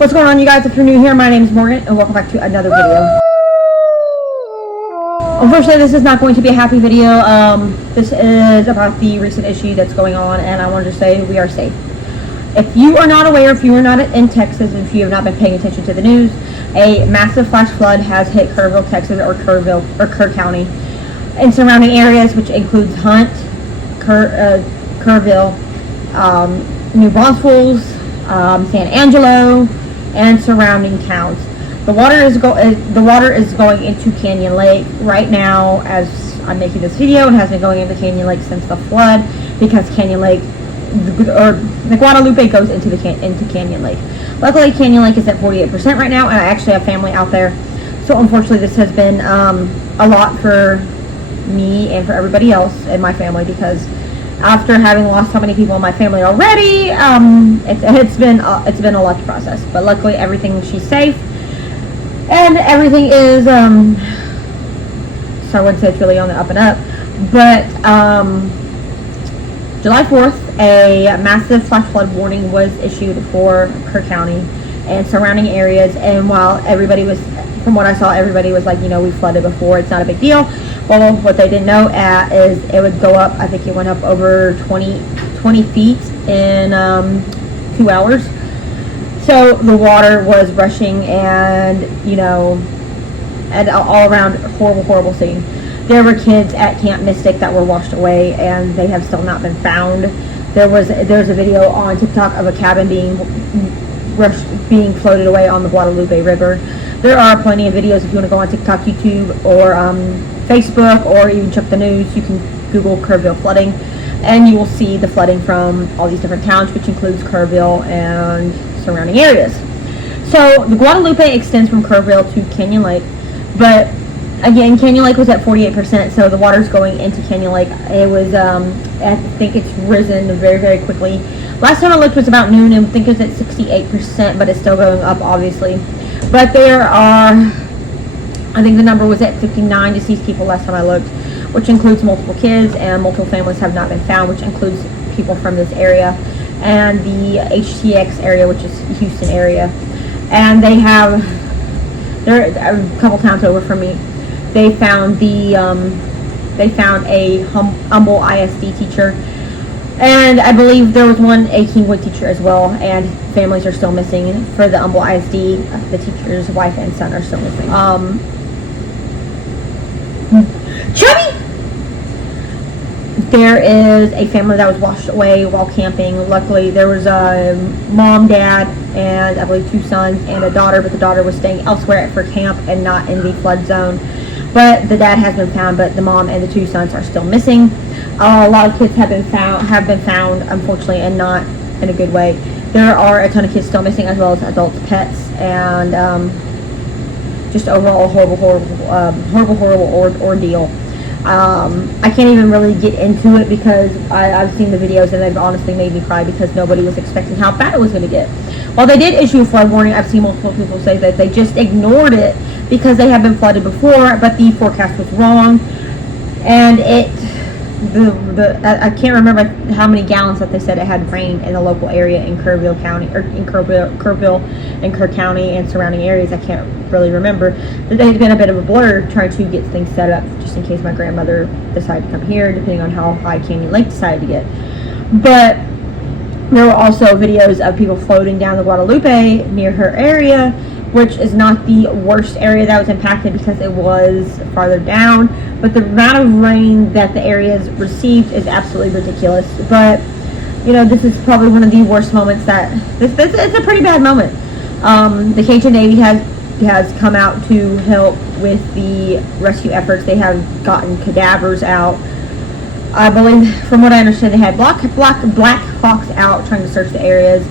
What's going on, you guys? If you're new here, my name is Morgan and welcome back to another video. Unfortunately, this is not going to be a happy video. This is about the recent issue that's going on, and I wanted to say we are safe. If you are not aware, if you are not in Texas, and if you have not been paying attention to the news, a massive flash flood has hit Kerrville, Texas, or Kerr County, and surrounding areas, which includes Hunt, Kerrville, New Braunfels, San Angelo, and surrounding towns. The water is going into Canyon Lake right now as I'm making this video, and has been going into Canyon Lake since the flood, because Canyon Lake, or the Guadalupe, goes into Canyon Lake. Luckily, Canyon Lake is at 48% right now, and I actually have family out there. So unfortunately, this has been a lot for me and for everybody else in my family, because after having lost so many people in my family already, it's been a lot to process. But luckily, she's safe, and everything is so I wouldn't say it's really on the up and up, but July 4th, a massive flash flood warning was issued for Kerr County and surrounding areas. And while everybody was, from what I saw, everybody was like, we flooded before, it's not a big deal. Well, what they didn't know is it would go up. I think it went up over 20 feet in 2 hours. So the water was rushing, and and all around horrible scene. There were kids at Camp Mystic that were washed away, and they have still not been found. There's a video on TikTok of a cabin being floated away on the Guadalupe River. There are plenty of videos if you want to go on TikTok, YouTube, or Facebook, or even check the news. You can Google Kerrville flooding, and you will see the flooding from all these different towns, which includes Kerrville and surrounding areas. So the Guadalupe extends from Kerrville to Canyon Lake, but again, Canyon Lake was at 48%, so the water's going into Canyon Lake. It was, I think it's risen very quickly. Last time I looked was about noon, and I think it was at 68%, but it's still going up, obviously. But there are, I think the number was at 59 deceased people last time I looked, which includes multiple kids, and multiple families have not been found, which includes people from this area and the HTX area, which is Houston area. And they're a couple towns over from me. They found a Humble ISD teacher, and I believe there was a Kingwood teacher as well, and families are still missing for the Humble ISD. The teacher's wife and son are still missing. Chubby! There is a family that was washed away while camping. Luckily, there was a mom, dad, and I believe 2 sons and a daughter, but the daughter was staying elsewhere for camp and not in the flood zone. But the dad has been found, but the mom and the 2 sons are still missing. A lot of kids have been found, unfortunately, and not in a good way. There are a ton of kids still missing, as well as adults, pets, and just overall horrible ordeal. I can't even really get into it, because I've seen the videos, and they've honestly made me cry, because nobody was expecting how bad it was going to get. While they did issue a flood warning, I've seen multiple people say that they just ignored it because they have been flooded before, but the forecast was wrong, and I can't remember how many gallons that they said it had rained in the local area in Kerrville County, or in Kerrville and Kerr County and surrounding areas. I can't really remember. It's been a bit of a blur trying to get things set up, just in case my grandmother decided to come here, depending on how high Canyon Lake decided to get. But there were also videos of people floating down the Guadalupe near her area, which is not the worst area that was impacted, because it was farther down. But the amount of rain that the areas received is absolutely ridiculous. But this is probably one of the worst moments. It's a pretty bad moment. The Cajun Navy has come out to help with the rescue efforts. They have gotten cadavers out. I believe, from what I understand, they had Black Fox out trying to search the areas.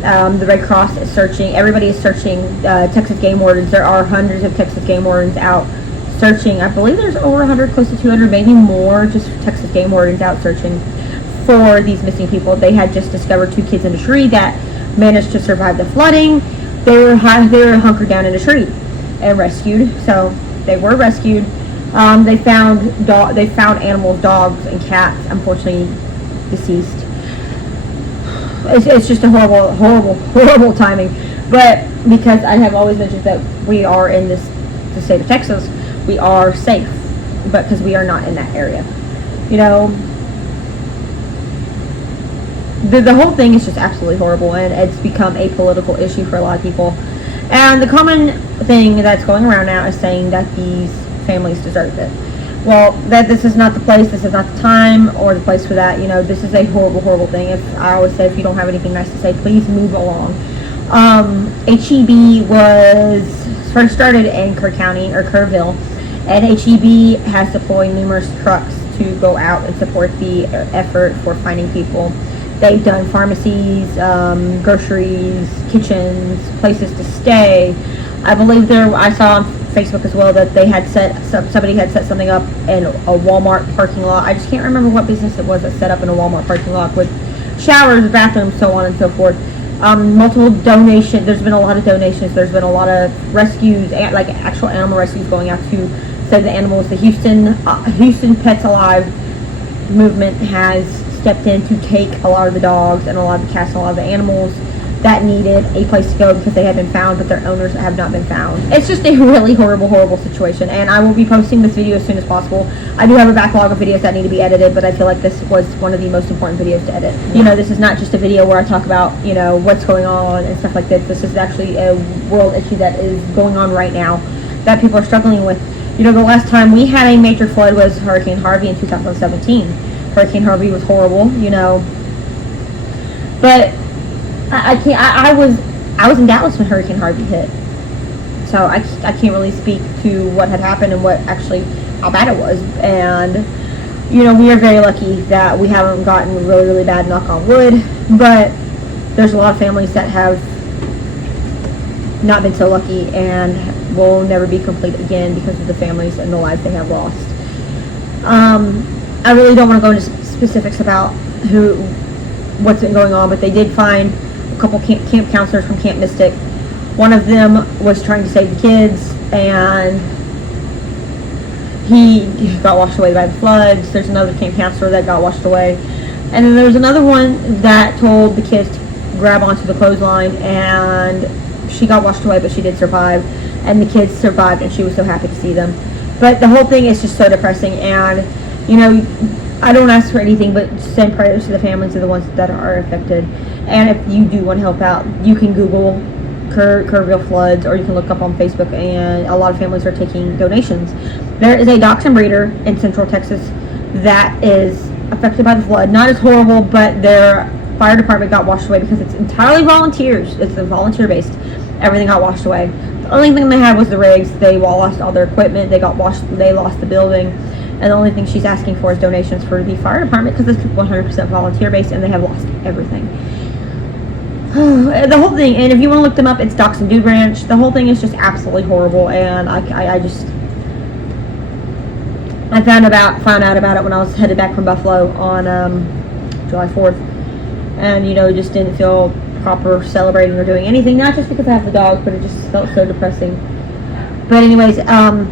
The Red Cross is searching. Everybody is searching. Texas game wardens. There are hundreds of Texas game wardens out searching. I believe there's over 100, close to 200, maybe more, just Texas game wardens out searching for these missing people. They had just discovered 2 kids in a tree that managed to survive the flooding. They were hunkered down in a tree and rescued. So they were rescued. They found animals, dogs and cats, unfortunately deceased. It's just a horrible timing. But because I have always mentioned that we are in the state of Texas, we are safe, but because we are not in that area, you know, the whole thing is just absolutely horrible, and it's become a political issue for a lot of people. And the common thing that's going around now is saying that these families deserve it. Well, that this is not the place, this is not the time or the place for that. You know, this is a horrible, horrible thing. If I always say, if you don't have anything nice to say, please move along. HEB was first started in Kerr County, or Kerrville, and HEB has deployed numerous trucks to go out and support the effort for finding people. They've done pharmacies, groceries, kitchens, places to stay. I believe I saw on Facebook as well that they had somebody had set something up in a Walmart parking lot. I just can't remember what business it was that set up in a Walmart parking lot with showers, bathrooms, so on and so forth. Multiple donations. There's been a lot of donations. There's been a lot of rescues, like actual animal rescues going out to save the animals. The Houston Pets Alive movement has stepped in to take a lot of the dogs and a lot of the cats and a lot of the animals that needed a place to go because they had been found, but their owners have not been found. It's just a really horrible, horrible situation, and I will be posting this video as soon as possible. I do have a backlog of videos that need to be edited, but I feel like this was one of the most important videos to edit. You know, this is not just a video where I talk about, you know, what's going on and stuff like this. This is actually a world issue that is going on right now that people are struggling with. You know, the last time we had a major flood was Hurricane Harvey in 2017. Hurricane Harvey was horrible, you know, but I can't. I was in Dallas when Hurricane Harvey hit, so I can't really speak to what had happened and how bad it was. And you know, we are very lucky that we haven't gotten really, really bad, knock on wood. But there's a lot of families that have not been so lucky and will never be complete again because of the families and the lives they have lost. I really don't want to go into specifics about what's been going on, but they did find a couple camp counselors from Camp Mystic. One of them was trying to save the kids, and he got washed away by the floods. There's another camp counselor that got washed away, and then there's another one that told the kids to grab onto the clothesline, and she got washed away, but she did survive, and the kids survived, and she was so happy to see them. But the whole thing is just so depressing, and you know, I don't ask for anything but send prayers to the families of the ones that are affected. And if you do want to help out, you can Google Kerrville floods, or you can look up on Facebook, and a lot of families are taking donations. There is a Dachshund breeder in Central Texas that is affected by the flood. Not as horrible, but their fire department got washed away because it's entirely volunteers. It's a volunteer-based. Everything got washed away. The only thing they had was the rigs. They lost all their equipment. They lost the building. And the only thing she's asking for is donations for the fire department because it's 100% volunteer-based, and they have lost everything. The whole thing, and if you want to look them up, it's Dachshund Dude Ranch. The whole thing is just absolutely horrible, and I found out about it when I was headed back from Buffalo on July 4th, and you know, just didn't feel proper celebrating or doing anything. Not just because I have the dogs, but it just felt so depressing. But anyways,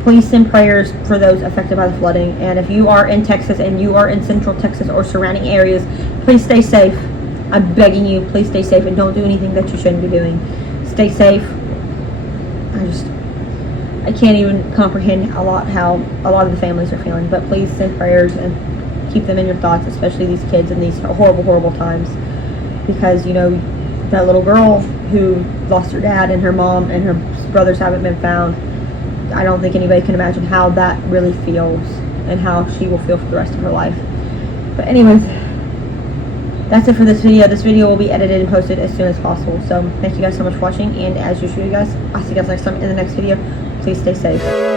please send prayers for those affected by the flooding. And if you are in Texas and you are in Central Texas or surrounding areas, please stay safe. I'm begging you, please stay safe and don't do anything that you shouldn't be doing. Stay safe. I can't even comprehend how a lot of the families are feeling. But please send prayers and keep them in your thoughts, especially these kids in these horrible, horrible times. Because, you know, that little girl who lost her dad and her mom and her brothers haven't been found. I don't think anybody can imagine how that really feels and how she will feel for the rest of her life. But anyways, that's it for this video. This video will be edited and posted as soon as possible. So thank you guys so much for watching, and as usual, you guys, I'll see you guys next time in the next video. Please stay safe.